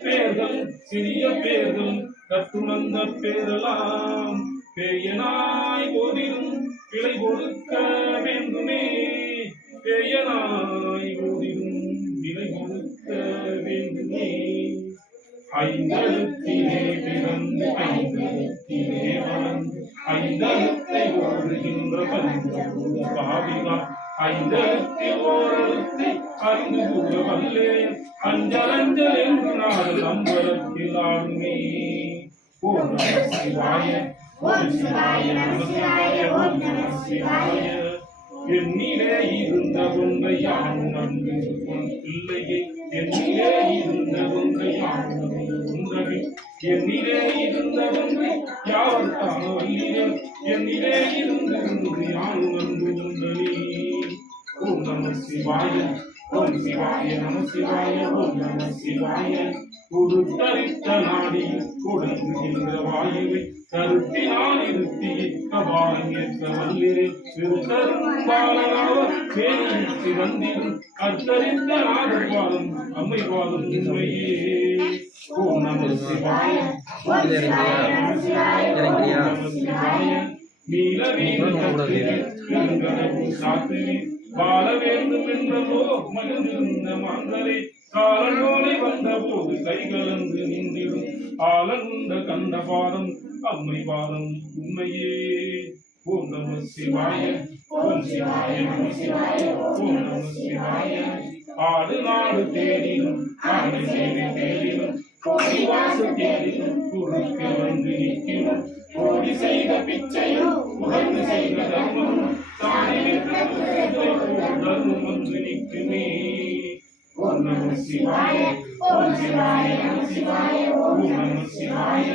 பேர்கள் சிறிய பேர்கள் கற்றுணர்ந்த பேரலாம் பேயனாய் போதிலும் பிழை கொடுக்க வேண்டுமே பேயனாய் போதிலும் விலை கொடுக்க வேண்டுமே ஐந்தெழுத்திலே பிறந்து ஐந்தெழுத்திலே வளர்ந்து ஐந்தெழுத்தை ஓடுகின்ற பஞ்சபூத பாவிதான் ஐந்தெழுத்தில் ஓரெழுத்தை அறிந்து கூற வல்லேன் அஞ்சலஞ்சல் என்று நான் நம்பலத்தில் ஆடுமே ஓம் நம சிவாய ஓம் சிவாய நம சிவாய ஓம் நம சிவாய என்னிலே இருந்த ஒன்றை யானும் நன்கு பிள்ளையை என்னிலே இருந்த ஒன்றை யானும் ஒன்றவி என்னிலே இருந்த ஒன்றை யாரும் தானவல்லியன் என்னிலே இருந்து யானும் நன்கு ஒன்றவி ஓம் நம சிவாய ஓம் சிவாய நம சிவாய ஓம் நம சிவாய ஒரு தரித்த நாடியில் கொடுங்குகின்ற வாயுவை கருத்தினால் இருத்தி கபாலம் ஏற்க வல்லிரே திருத்தரும்பாலனாவர் பேணிச்சு வந்திடும் அத்தரித்த நாதபாலம் அம்மை பாலம் உண்மையே ஓம் நம சிவாய ஓம் நம சிவாய நீலவீன சாத்துவி வாழ வேண்டும் என்றோ மகிழ்ந்திருந்த மாந்தரே காலனோலை வந்த போது கைகலந்து நின்றிடும் ஆலங்குண்ட கண்ட பாதம் அம்மை பாதம் உண்மையே ஓம் நம சிவாய ஓம் சிவாய நம சிவாய ஓம் நம சிவாய ஆடு நாடு தேடினும் ஆடை சேவை தேடினும் கோடி வாசு தேடினும் குறுக்கு வந்து நிற்கினும் கோடி செய்த பிச்சையும் உடந்து செய்த தர்மமும் தர்மம் வந்து நிற்குமே ஓம் நம சிவாய ஓம் சிவாய நம சிவாய ஓம் நம சிவாய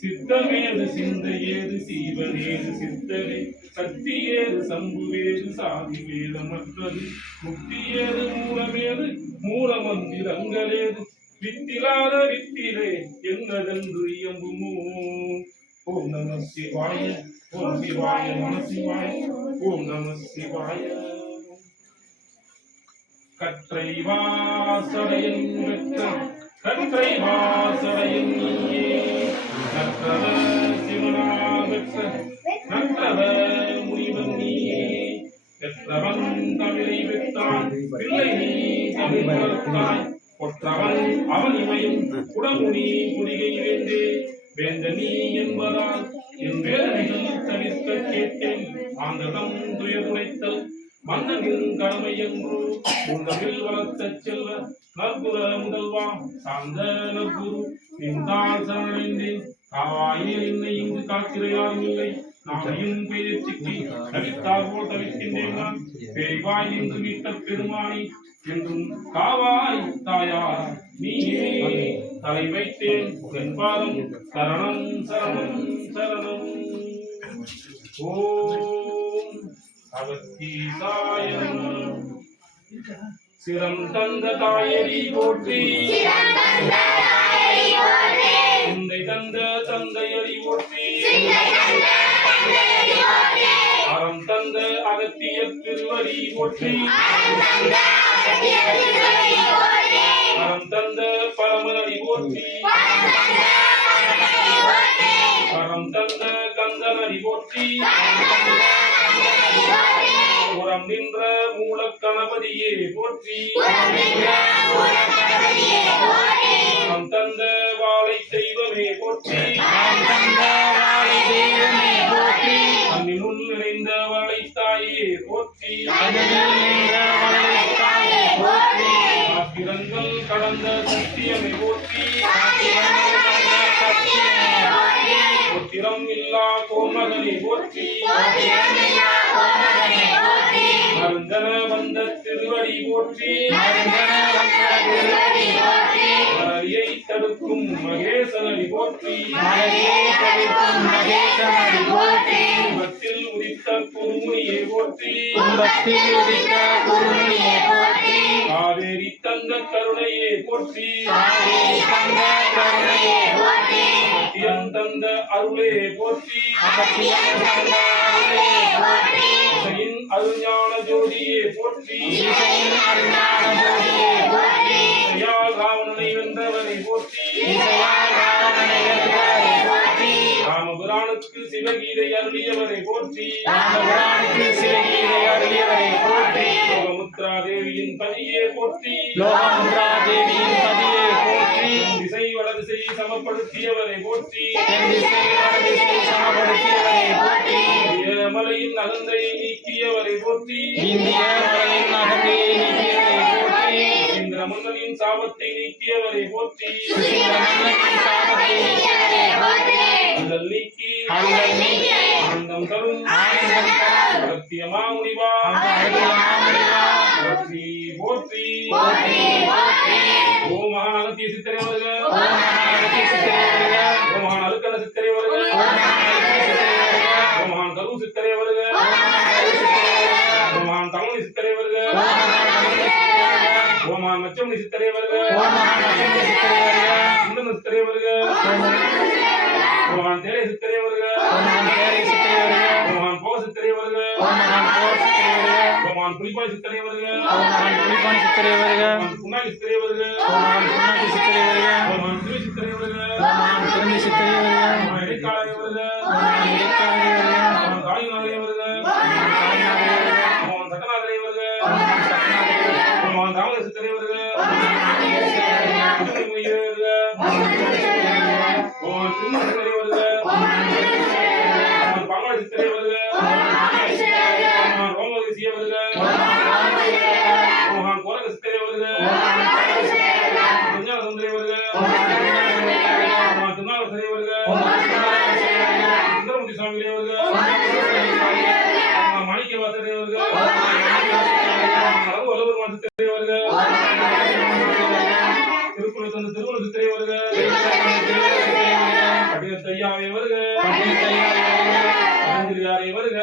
சித்தமேது சிந்தையேது சீவனேது சித்தரே சக்தியேது சம்புவேது சாதி வேதமற்றது முக்தியேது மூலமேது மூல மந்திரங்களேது வித்திலாத வித்திலே என்னதென்று இயம்புமோ ஓம் நம சிவாய ஓம் சிவாய நம சிவாய ஓம் நம சிவாய கற்றை வாசடையின் வெற்ற கற்றை வாசடையின் நீயே கற்றவ சிவனாகற்ற கற்றவ முனிவன் நீயே பெற்றவன் தமிழை பெற்றான் பிள்ளை நீ தமிழ் வளர்த்தாய் கொற்றவன் அவன் இமையும் குடமுடி குடிகை வேண்டே வேந்த நீ என்பதால் என் வேதனைகள் தவிர்க்க கேட்டேன் ஆண்டதம் துயதுடைத்தல் மன்னனின் கடமை என்று உண்டவில் வளர்த்த செல்வ நற்குல முதல்வா சார்ந்த நற்குரு நின்றால் சரணடைந்தேன் காவாயில் என்னை இங்கு காத்திரையாரும் இல்லை நாமையும் பேச்சிக்கு தவித்தால் போல் தவிக்கின்றேன் நான் பேய்வாய் என்று மீட்ட பெருமானி என்றும் காவாய் தாயார் நீயே தலை வைத்தேன் என் பாதம் சரணம் சரணம் சரணம் ஓம் அவத்தீசாயம் சிரம் தந்த தாயடி போற்றி சிந்தை தந்த தந்தையடி போற்றி அறம் தந்த அகத்திய திருவடி போற்றி அறம் தந்த பரமனடி போற்றி அறம் தந்த கந்தனடி போற்றி புறம் நின்ற மூல கணபதியே போற்றி அறம் தந்த வாழை தெய்வமே போற்றி அன்னினுள் நிறைந்த வாழை தாயே போற்றி ஆத்திரங்கள் கடந்த சத்தியமை போற்றி ஒத்திரம் இல்லா கோமகனை போற்றி மருந்தன வந்த திருவடி போற்றி மலையை தடுக்கும் மகேசனடி போற்றி கும்பத்தில் உதித்த குருமுனியை போற்றி காவேரி தந்த கருணையே போற்றி சத்தியம் தந்த அருளே போற்றி அருஞான ஜோதியே போற்றி இசையின் அருஞான ஜோதியே போற்றி இசையால் ராவணனை வென்றவரை போற்றி இசையால் ராவணனை வென்றவரை போற்றி ராமபுரானுக்கு சிவகீதை அருளியவரை போற்றி ராமபுரானுக்கு சிவகீதை அருளியவரை போற்றி லோகமுத்ரா தேவியின் பதியே போற்றி லோகமுத்ரா தேவியின் பதியே போற்றி திசை வடதிசையை சமப்படுத்தியவரை போற்றி தென் திசை வடதிசை சமப்படுத்தியவரை போற்றி இந்திய மலையின் அகந்தையை நீக்கியவரை போற்றி இந்திய மலையின் அகந்தையை நீக்கியவரை போற்றி இந்திர மன்னனின் சாபத்தை நீக்கியவரை போற்றி சுசீந்திரமன்னனின் சாபத்தை நீக்கியவரை போற்றி அல்லல் நீக்கி அல்லல் நீக்கி ஆனந்தம் தரும் ஆனந்தம் தரும் சத்தியமா முனிவா அருள்மாமுனிவா போற்றி போற்றி போற்றி போற்றி ஓம் மகான் அகத்திய சித்தரை வருக ஓம் மகாநகரத்தி சித்தரே வருக ஓம் மகான் அருக்கன சித்தரை வருக ஓம் மகாநகரத்தி சித்தரே வருக ஓம் மகான் கரு சித்தரை வருக ஓம் மகாநகரத்தி சித்தரே வருக ஓம் மகான் தமிழ் சித்தரை வருக ஓம் மகாநகரத்தி சித்தரே வருக ஓம் மகான் மச்சமணி சித்தரை வருக ஓம் மகாநகரத்தி சித்தரே வருக சுந்தன சித்தரை வருக ஓம் மகான் தேரை சித்தரை வருக ஓம் மகான் தேரை சித்தரே வருக ஓம் மகான் போக சித்தரை வருக ஓம் மகான் போர் சித்தரே வருக ஓம் மகான் புலிப்பாய் சித்தரை வருக ஓம் மகான் புலிப்பான் சித்தரே வருக ஓம் மகான் புன்னாய் சித்தரை வருக ஓம் மகான் புன்னாட்டி சித்தரே வருக ஓம் மகான் திரு சித்தரை வருக ஓம் மகான் திருந்தி சித்தரே வருக ஓம் மகான் இடைக்காலை வருக ஓம் மகான் இடைக்காலே வருக ஓம் மகான் காளிநாதரே வருக ஓம் மகான் காளிநாதரே வருக ஓம் மகான் சக்கநாதரே வருக ஓம் மகான் சக்கநாதரே வருக ஓம் மகான் தாமரை சித்தரை வருக ஓம் மகான் நாமதேவ சித்தரே வருக திருமணியே வருக ஓம் மகான் திருந்தி சித்தரே வருக ஓம் மகான் திருமணி வருக ஓம் மகான் திருந்தி சித்தரே வருக ஓம் மகான் பாமாடி சித்தரை வருக ஓம் மகான் நாமதேவ சித்தரே வருக ஓம் மகான் ரோமகேசியே வருக ஓம் மகான் ராமதேவ வருக ஓம் மகான் கோரக சித்தரை வருக ஓம் மகான் காரக சித்தரே வருக குஞ்ஞான சுந்தரி வருக ஓம் மகான் திருஞான சம்பந்தரே வருக ஓம் மகான் திருநாளசரே வருக ஓம் மகான் திருநாள சித்தரே வருக சுந்தரமூர்த்தி சுவாமிகளே வருக ஓம் மகான் திருநாள வருக ஓம் மகான் மாணிக்க வாசரே வருக ஓம் மகான் நாமதேவ சித்தரே வருக ஓம் மகான் ரகு வல்லபெருமான் சித்தரை வருக ஓம் மகான் நாமதேவ சித்தரே வருக திருக்குறள் தந்த திருவள்ளுவர் சித்தரை வருக திருக்குறள் திருவள்ளுவர் சித்தரே வருக கடிதத் ஐயாவே வருக பட்டினத்தையாரே வருக பரஞ்சோதியாரே வருக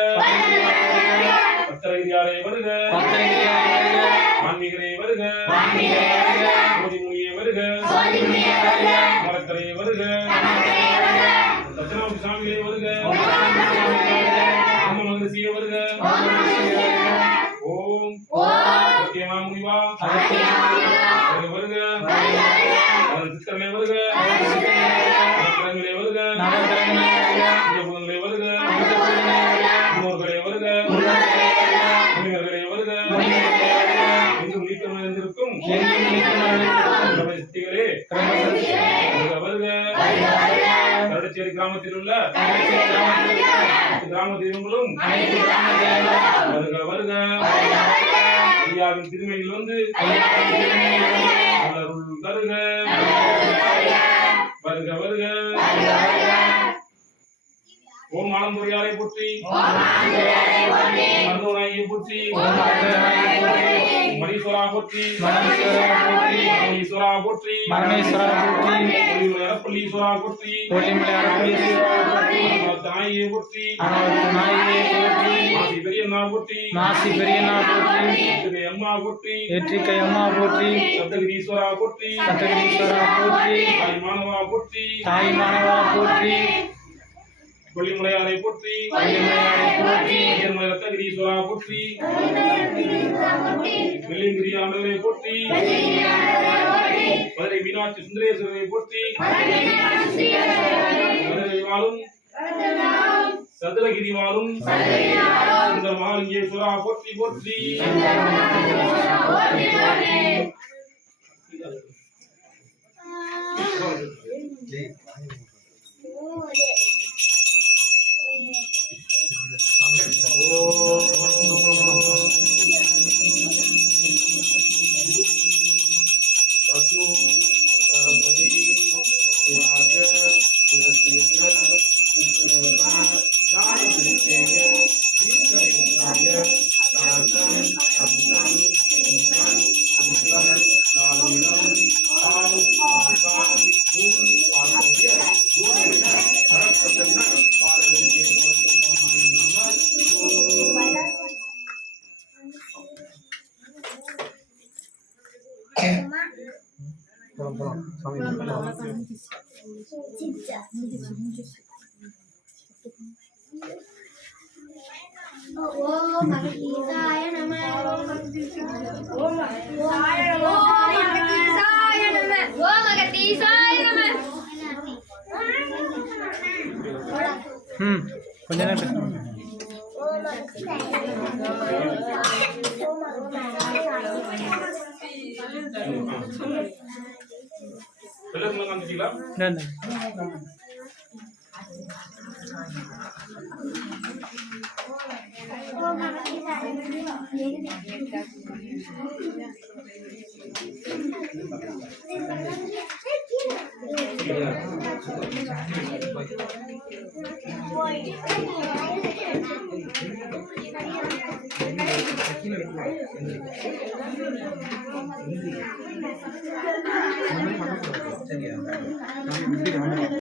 பத்திரகிரியாரே வருக பத்திரகிரியாரே வருக ஆன்மீகரே வருக வான்மீகரே வருக ஜோதிமுனியே வருக சோதிமுனியே வருக மரக்கரையே வருக நமக்கரே வருக தட்சிணாமூர்த்தி சாமிகளே வருக ஓம் மகாநகரத்திலே வருக அம்ம மகரிஷியே வருக ஓம் மகாநகரத்திலே வருக ஓம் ஓம் சத்தியமா முனிவா அகத்தியமாமுனிவா வருக வருக அதன் சித்தர்களே வருக அவரது சித்தரே வருக நவக்கிரகங்களே வருக நவக்கிரகங்களே வருக பஞ்சபூதங்களே வருக பஞ்சபூதங்களே வருக முன்னோர்களே வருக முருகர்களே வருக முனிவர்களே வருக முனிவர்களே வருக எங்கும் நீக்கம் நிறைந்திருக்கும் எங்கும் நிற்கும் பிரபலசித்திகளே பிரம்மசக்திகளே வருக வருக வருக வருக கரடச்சேரி கிராமத்தில் உள்ள கரைச்சி கிராமத்தில் உள்ள கிராம தெய்வங்களும் அனைத்து கிராம தெய்வங்களும் வருக வருக வருக வருக ஐயாவின் திருமையில் வந்து ஐயாவின் திருமணியில் வந்து அருள் தருக வருக வருக வருக வருக ஓம் ஆனந்தோரியாரை போற்றி ஓம் ஆனந்தயாரை போற்றி மருந்தோனாயை போற்றி ஓம் மருந்தோனாயை போற்றி மணீஸ்வரா போற்றி மணீஸ்வரா போற்றி மணீஸ்வரா போற்றி மரணேஸ்வரா போற்றி எரப்பள்ளீஸ்வரா போற்றி கொல்லிமலை அரப்பளீஸ்வரா போற்றி நாயை போற்றி அனவத்து நாயிலே போற்றி மாசி பெரியண்ணா போற்றி மாசி பெரியண்ணா போற்றி திரு அம்மா போற்றி ஏற்றிக்கை அம்மா போற்றி சப்தகிரீஸ்வரா போற்றி சத்தகிரீஸ்வரா போற்றி தாய் மானவா போற்றி தாய் மானவா போற்றி கொல்லிமலையாரை போற்றி கொல்லிமலையாரை போற்றி ஐயன்மலை ரத்தகிரீஸ்வரா போற்றி வெள்ளிங்கிரி ஆண்டவரை போற்றி மதுரை மீனாட்சி சுந்தரேஸ்வரரை போற்றி மதுரை வாழும் சதுரகிரி வாழும் இந்த மகாலிங்கேஸ்வரா போற்றி போற்றி 진짜. ஓம் அகதீசாய நம. ஓம் அகதீசாய நம. ஓம் அகதீசாய நம. கொஞ்ச நேரம் ஓம் அகதீசாய சொல்லுங்க காமிச்சிங்களா? சரியா